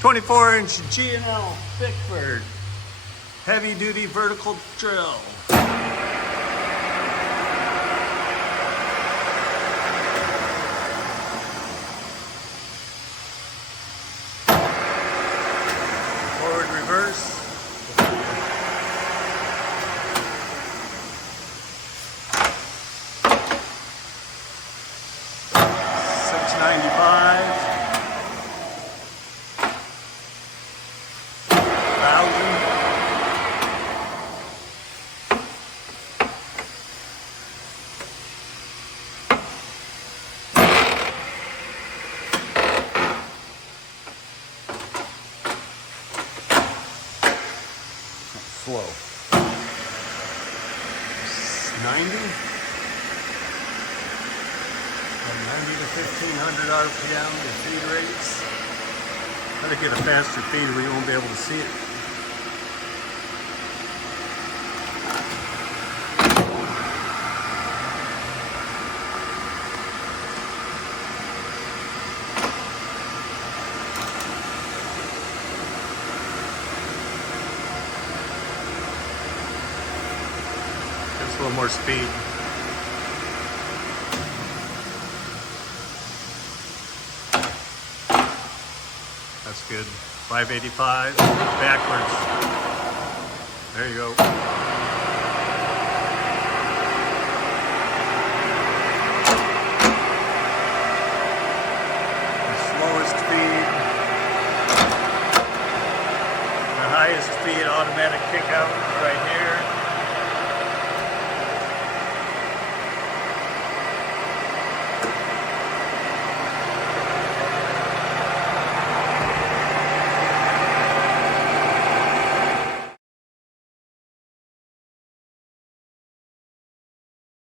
24-inch G&L Bickford heavy duty vertical drill. Forward, reverse. $695. Slow. 90. From 90 to 1500 RPM, the feed rates. Try to get a faster feed where you won't be able to see it. Just a little more speed. That's good. 585, backwards. There you go.